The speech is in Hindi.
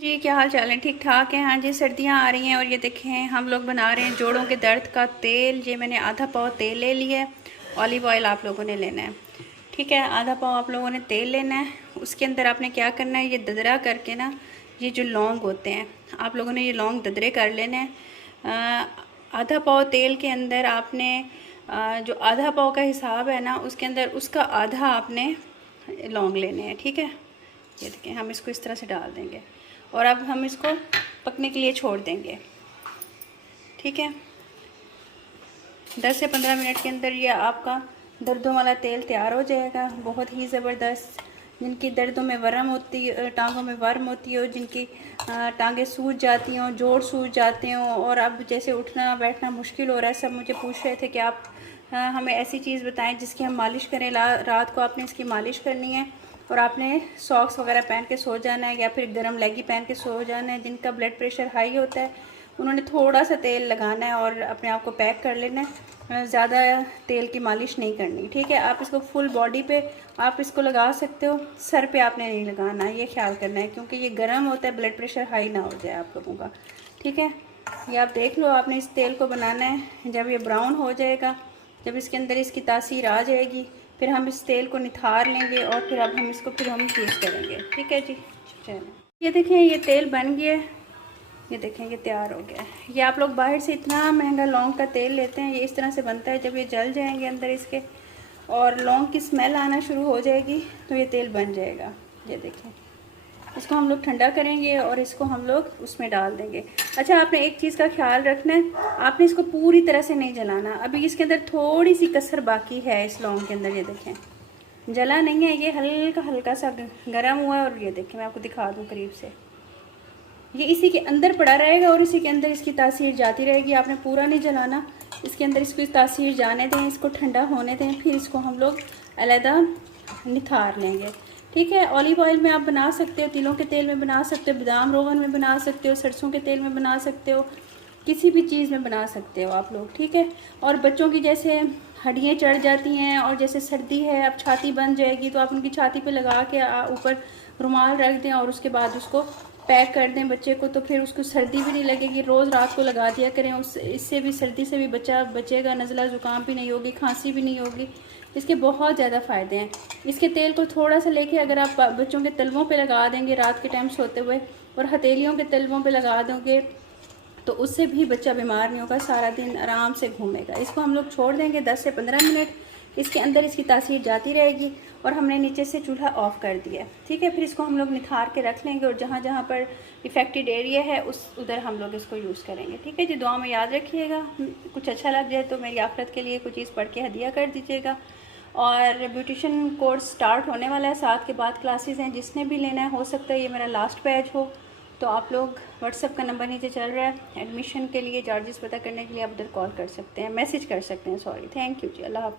जी क्या हाल चाल है? ठीक ठाक है। हाँ जी, सर्दियाँ आ रही हैं और ये देखें हम लोग बना रहे हैं जोड़ों के दर्द का तेल। ये मैंने आधा पाव तेल ले लिया है। ऑलिव ऑयल आप लोगों ने लेना है, ठीक है। आधा पाव आप लोगों ने तेल लेना है। उसके अंदर आपने क्या करना है, ये ददरा करके ना, ये जो लौंग होते हैं आप लोगों ने ये लौंग ददरे कर लेने हैं। आधा पाव तेल के अंदर आपने जो आधा पाव का हिसाब है ना, उसके अंदर उसका आधा आपने लौंग लेने हैं, ठीक है। ये देखें, हम इसको इस तरह से डाल देंगे और अब हम इसको पकने के लिए छोड़ देंगे, ठीक है। 10 से 15 मिनट के अंदर ये आपका दर्दों वाला तेल तैयार हो जाएगा। बहुत ही ज़बरदस्त। जिनकी दर्दों में वर्म होती, टांगों में वर्म होती हो, जिनकी टांगें सूज जाती हों, जोड़ सूज जाते हों और अब जैसे उठना बैठना मुश्किल हो रहा है, सब मुझे पूछ रहे थे कि आप हमें ऐसी चीज़ बताएं जिसकी हम मालिश करें। रात को आपने इसकी मालिश करनी है और आपने सॉक्स वगैरह पहन के सो जाना है या फिर गर्म लेगी पहन के सो जाना है। जिनका ब्लड प्रेशर हाई होता है उन्होंने थोड़ा सा तेल लगाना है और अपने आप को पैक कर लेना है। ज़्यादा तेल की मालिश नहीं करनी, ठीक है। आप इसको फुल बॉडी पे आप इसको लगा सकते हो, सर पे आपने नहीं लगाना, ये ख्याल करना है क्योंकि ये गर्म होता है, ब्लड प्रेशर हाई ना हो जाए आप लोगों का, ठीक है। ये आप देख लो, आपने इस तेल को बनाना है। जब ये ब्राउन हो जाएगा, जब इसके अंदर इसकी तासीर आ जाएगी, फिर हम इस तेल को निथार लेंगे और फिर अब हम इसको फिर हम यूज़ करेंगे, ठीक है जी। चलो ये देखें, ये तेल बन गया है। ये देखें, ये तैयार हो गया है। ये आप लोग बाहर से इतना महंगा लौंग का तेल लेते हैं, ये इस तरह से बनता है। जब ये जल जाएंगे अंदर इसके और लौंग की स्मेल आना शुरू हो जाएगी तो ये तेल बन जाएगा। ये देखें, इसको हम लोग ठंडा करेंगे और इसको हम लोग उसमें डाल देंगे। अच्छा, आपने एक चीज़ का ख्याल रखना है, आपने इसको पूरी तरह से नहीं जलाना। अभी इसके अंदर थोड़ी सी कसर बाकी है इस लौंग के अंदर। ये देखें, जला नहीं है, ये हल्का हल्का सा गर्म हुआ है। और ये देखें, मैं आपको दिखा दूँ करीब से, ये इसी के अंदर पड़ा रहेगा और इसी के अंदर इसकी तासीर जाती रहेगी। आपने पूरा नहीं जलाना, इसके अंदर इसकी तासीर जाने दें, इसको ठंडा होने दें, फिर इसको हम लोग अलहदा निथार लेंगे, ठीक है। ऑलिव ऑयल में आप बना सकते हो, तिलों के तेल में बना सकते हो, बादाम रोगन में बना सकते हो, सरसों के तेल में बना सकते हो, किसी भी चीज़ में बना सकते हो आप लोग, ठीक है। और बच्चों की जैसे हड्डियाँ चढ़ जाती हैं और जैसे सर्दी है, अब छाती बन जाएगी, तो आप उनकी छाती पे लगा के ऊपर रुमाल रख दें और उसके बाद उसको पैक कर दें बच्चे को, तो फिर उसको सर्दी भी नहीं लगेगी। रोज़ रात को लगा दिया करें, इससे भी सर्दी से भी बच्चा बचेगा, नज़ला ज़ुकाम भी नहीं होगी, खांसी भी नहीं होगी। इसके बहुत ज़्यादा फ़ायदे हैं। इसके तेल को थोड़ा सा लेके अगर आप बच्चों के तलवों पे लगा देंगे रात के टाइम सोते हुए और हथेलियों के तलवों पे लगा दोगे तो उससे भी बच्चा बीमार नहीं होगा, सारा दिन आराम से घूमेगा। इसको हम लोग छोड़ देंगे 10 से 15 मिनट, इसके अंदर इसकी तासीर जाती रहेगी और हमने नीचे से चूल्हा ऑफ़ कर दिया, ठीक है। फिर इसको हम लोग निथार के रख लेंगे और जहाँ जहाँ पर इफ़ेक्टेड एरिया है उधर हम लोग इसको यूज़ करेंगे, ठीक है जी। दुआ में याद रखिएगा। कुछ अच्छा लग जाए तो मेरी आखिरत के लिए कुछ चीज़ पढ़ के हदिया कर दीजिएगा। और ब्यूटिशन कोर्स स्टार्ट होने वाला है, 7 के बाद क्लासेस हैं। जिसने भी लेना है, हो सकता है ये मेरा लास्ट बैच हो, तो आप लोग व्हाट्सएप का नंबर नीचे चल रहा है, एडमिशन के लिए चार्जेस पता करने के लिए आप उधर कॉल कर सकते हैं, मैसेज कर सकते हैं, सॉरी। थैंक यू जी, अल्लाह हाफ़िज़।